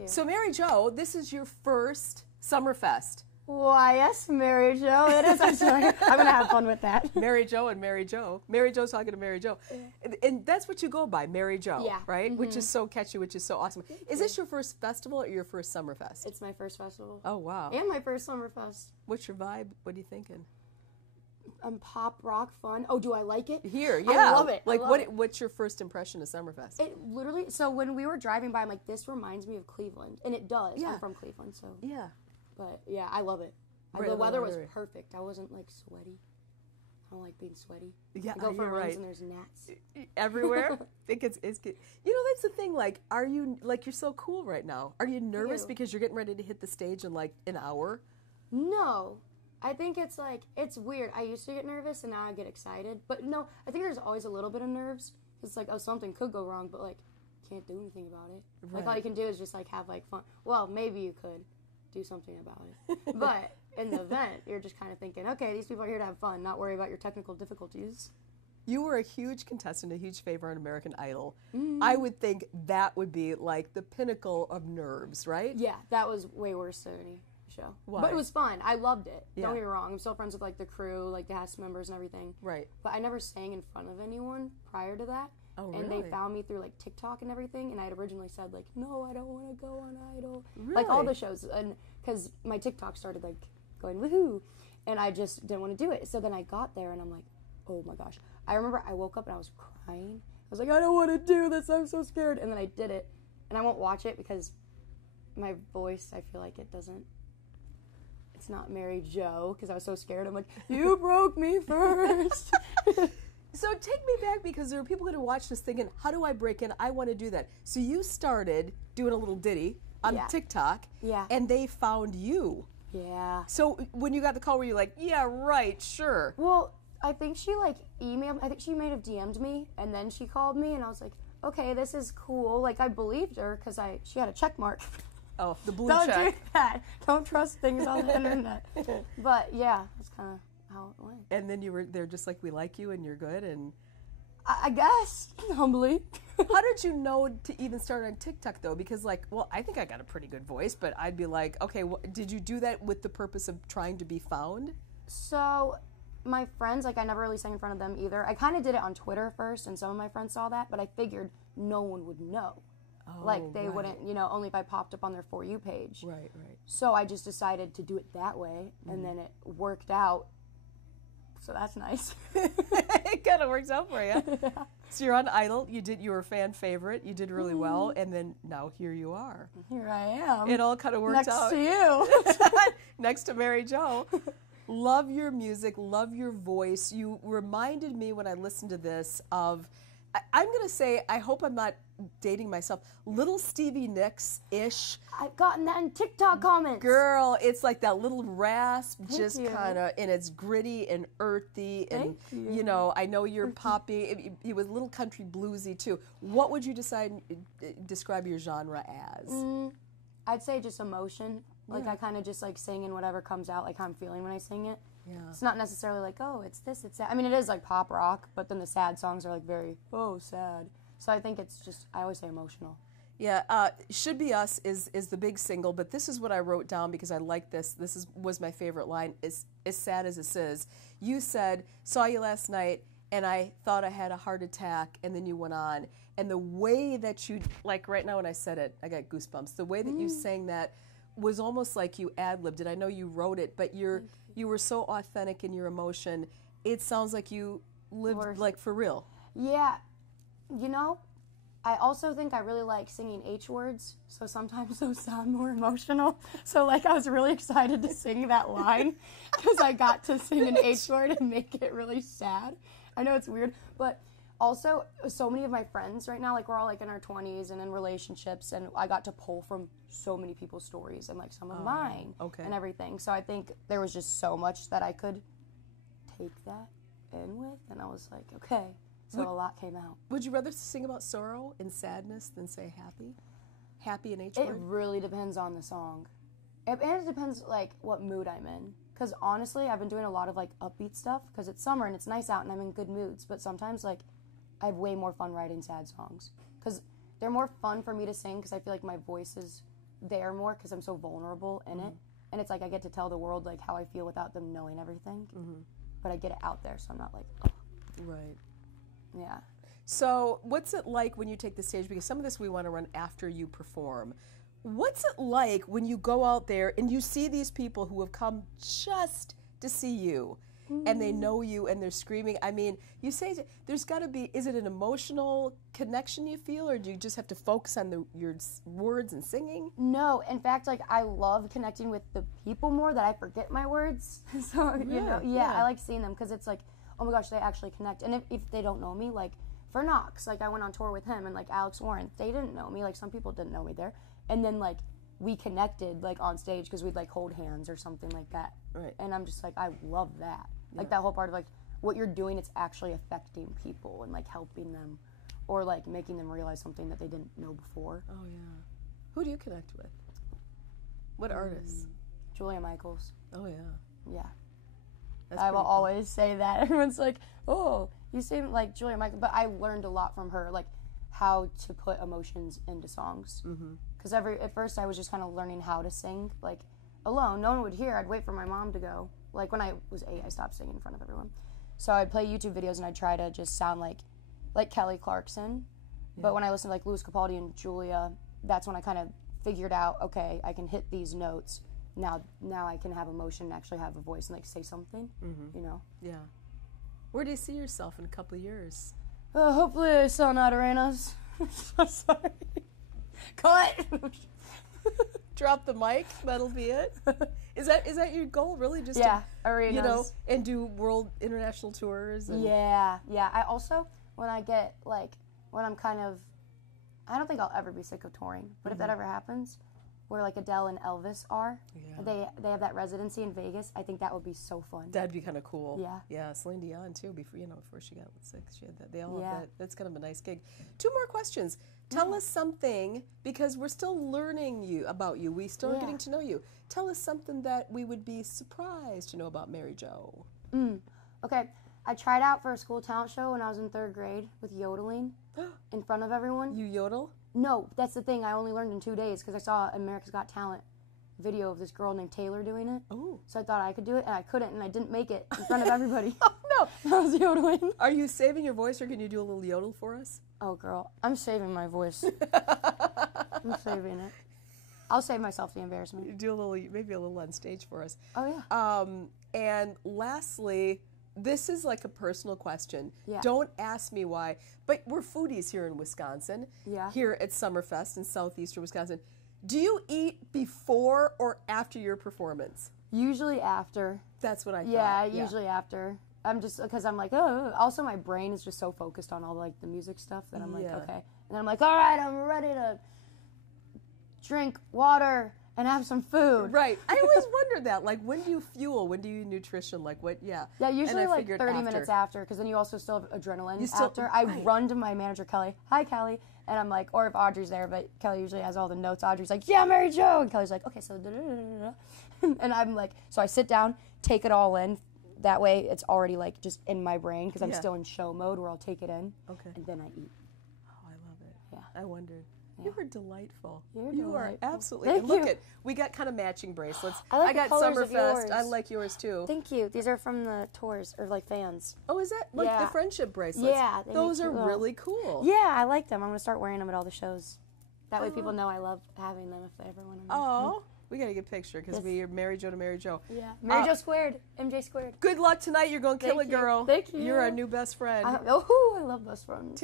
you. So Mary Jo, this is your first Summerfest. Why, yes, maryjo. It is. I'm going to have fun with that. Mary Jo and Mary Jo. Mary Jo's talking to Mary Jo. And that's what you go by, Mary Jo, Yeah. right? Which is so catchy, which is so awesome. Is this your first festival or your first Summerfest? It's my first festival. Oh, wow. And my first Summerfest. What's your vibe? What are you thinking? Pop, rock, fun. Oh, do I like it? Here, yeah. I love it. Like, what's your first impression of Summerfest? It literally, so when we were driving by, I'm like, this reminds me of Cleveland. And it does. Yeah. I'm from Cleveland, so. Yeah. But, yeah, I love it. The weather was perfect. I wasn't, like, sweaty. I don't like being sweaty. Yeah, I go for you're runs right. and there's gnats. Everywhere? I think it's good. You know, that's the thing. Like, are you, like, you're so cool right now. Are you nervous because you're getting ready to hit the stage in, like, an hour? No. I think it's like, it's weird. I used to get nervous and now I get excited. But no, I think there's always a little bit of nerves. It's like, oh, something could go wrong, but like, can't do anything about it. Right. Like, all you can do is just like have like fun. Well, maybe you could do something about it. But in the event, you're just kind of thinking, okay, these people are here to have fun, not worry about your technical difficulties. You were a huge contestant, a huge favorite on American Idol. I would think that would be like the pinnacle of nerves, right? Yeah, that was way worse than any show. Why? But it was fun. I loved it. Yeah. Don't get me wrong. I'm still friends with like the crew, like the cast members and everything. Right. But I never sang in front of anyone prior to that. Oh, and really? they found me through like TikTok and everything, and I had originally said like, no, I don't want to go on Idol. Really? Like all the shows, and because my TikTok started like going woohoo, and I just didn't want to do it. So then I got there, and I'm like, oh my gosh. I remember I woke up and I was crying. I was like, I don't want to do this. I'm so scared. And then I did it, and I won't watch it because my voice, I feel like it doesn't. It's not Mary Jo because I was so scared. I'm like, you broke me first. So take me back because there are people going to watch this thinking, how do I break in? I want to do that. So you started doing a little ditty on TikTok, and they found you. Yeah. So when you got the call, were you like, yeah, right, sure? Well, I think she like emailed, I think she may have DM'd me, and then she called me, and I was like, okay, this is cool. Like, I believed her because she had a check mark. Oh, the blue Don't check. do that. Don't trust things on the internet. But yeah, that's kind of how it went. And then they're just like, we like you and you're good. And I guess, humbly. how did you know to even start on TikTok though? Because like, well, I think I got a pretty good voice, but I'd be like, okay, well, did you do that with the purpose of trying to be found? So my friends, like I never really sang in front of them either. I kind of did it on Twitter first, and some of my friends saw that, but I figured no one would know. Oh, like they right. wouldn't, only if I popped up on their For You page. Right, right. So I just decided to do it that way, and then it worked out. So that's nice. It kind of works out for you. Yeah. So you're on Idol. You were a fan favorite. You did really well, and then now here you are. Here I am. It all kind of worked out. Next to you. Next to Mary Jo. Love your music. Love your voice. You reminded me when I listened to this of, I'm going to say, I hope I'm not dating myself, little Stevie Nicks-ish. I've gotten that in TikTok comments. Girl, it's like that little rasp, Thank just you. kind of, and it's gritty and earthy, and Thank you. I know you're poppy. It was a little country bluesy too. What would you describe your genre as? I'd say just emotion. Like I kind of just like sing and whatever comes out, like how I'm feeling when I sing it. Yeah. It's not necessarily like, oh, it's this, it's that. I mean, it is like pop rock, but then the sad songs are like very, sad. So I think it's just, I always say emotional. Yeah, Should Be Us is the big single, but this is what I wrote down because I like this. This was my favorite line. As sad as this is, you said, saw you last night, and I thought I had a heart attack, and then you went on. And the way that you, like right now when I said it, I got goosebumps. The way that you sang that was almost like you ad-libbed it. I know you wrote it, but you were so authentic in your emotion. It sounds like you lived like for real. Yeah. I also think I really like singing H words, so sometimes those sound more emotional. So, like, I was really excited to sing that line because I got to sing an H word and make it really sad. I know it's weird, but also, so many of my friends right now, like, we're all, like, in our 20s and in relationships, and I got to pull from so many people's stories and, like, some of mine and everything. So I think there was just so much that I could take that in with, and I was like, okay. So a lot came out. Would you rather sing about sorrow and sadness than say happy? Happy and H It word? really depends on the song. And it depends, like, what mood I'm in. Because honestly, I've been doing a lot of, like, upbeat stuff because it's summer and it's nice out and I'm in good moods. But sometimes, like, I have way more fun writing sad songs. Because they're more fun for me to sing because I feel like my voice is there more because I'm so vulnerable in it. And it's like I get to tell the world like how I feel without them knowing everything. But I get it out there, so I'm not like, oh. Right. Yeah. So what's it like when you take the stage? Because some of this we want to run after you perform. What's it like when you go out there and you see these people who have come just to see you and they know you and they're screaming? I mean, you say there's got to be, is it an emotional connection you feel, or do you just have to focus on your words and singing? No, in fact, like I love connecting with the people more that I forget my words. So, you know, I like seeing them because it's like, oh my gosh, they actually connect. And if they don't know me, like for Knox, like I went on tour with him and like Alex Warren, they didn't know me. Like some people didn't know me there. And then like we connected like on stage because we'd like hold hands or something like that. Right. And I'm just like, I love that. Like that whole part of like what you're doing, it's actually affecting people and like helping them or like making them realize something that they didn't know before. Oh yeah. Who do you connect with? What artists? Julia Michaels. Oh yeah. Yeah. That's I will pretty cool. always say that. Everyone's like, oh, you seem like Julia Michaels. But I learned a lot from her, like how to put emotions into songs. Because at first I was just kind of learning how to sing, like alone. No one would hear. I'd wait for my mom to go. Like when I was 8, I stopped singing in front of everyone. So I'd play YouTube videos and I'd try to just sound like Kelly Clarkson. Yeah. But when I listened to like Louis Capaldi and Julia, that's when I kind of figured out, okay, I can hit these notes. Now I can have emotion and actually have a voice and like say something, you know? Yeah. Where do you see yourself in a couple of years? Hopefully I sell out arenas. So sorry. Cut! Drop the mic, that'll be it. Is that your goal, really? Just yeah, to, arenas. You know, and do international tours? And Yeah. I also, when I'm kind of, I don't think I'll ever be sick of touring, but if that ever happens, where like Adele and Elvis are, they have that residency in Vegas, I think that would be so fun. That'd be kind of cool. Yeah. Yeah, Celine Dion too, before she got sick, she had that. They all have that. That's kind of a nice gig. 2 more questions. Tell us something, because we're still learning about you. We still are getting to know you. Tell us something that we would be surprised to know about maryjo. Okay, I tried out for a school talent show when I was in 3rd grade with yodeling in front of everyone. You yodel? No, that's the thing. I only learned in 2 days because I saw America's Got Talent video of this girl named Taylor doing it. Oh. So I thought I could do it, and I couldn't, and I didn't make it in front of everybody. Oh, no. I was yodeling. Are you saving your voice, or can you do a little yodel for us? Oh, girl, I'm saving my voice. I'm saving it. I'll save myself the embarrassment. Do maybe a little on stage for us. Oh, yeah. And lastly, this is like a personal question. Yeah. Don't ask me why, but we're foodies here in Wisconsin. Yeah. Here at Summerfest in southeastern Wisconsin. Do you eat before or after your performance? Usually after. That's what I thought. Yeah, usually after. I'm just, because I'm like, oh. Also, my brain is just so focused on all like the music stuff that I'm like, okay. And then I'm like, all right, I'm ready to drink water and have some food. Right. I always wondered that. Like, when do you fuel? When do you nutrition? Like, what? Yeah. Yeah, usually like 30 after. minutes after, because then you also still have adrenaline still, after. I run to my manager, Kelly. Hi, Kelly. And I'm like, or if Audrey's there, but Kelly usually has all the notes. Audrey's like, yeah, maryjo. And Kelly's like, okay, so da-da-da-da-da. And I'm like, so I sit down, take it all in. That way it's already like just in my brain, because I'm still in show mode where I'll take it in. Okay. And then I eat. Oh, I love it. Yeah. I wondered. Yeah. You were delightful. You are absolutely. Thank and look you. at, we got kind of matching bracelets. I got Summerfest. I like yours too. Thank you. These are from the tours, or like fans. Oh, is that like the friendship bracelets? Yeah. Those are really cool. Yeah, I like them. I'm going to start wearing them at all the shows. That way people know I love having them if they ever want to. Oh. We got to get a picture, because we are maryjo to maryjo. Yeah. maryjo squared. MJ squared. Good luck tonight. You're going to kill it, girl. Thank you. You're our new best friend. I love best friends.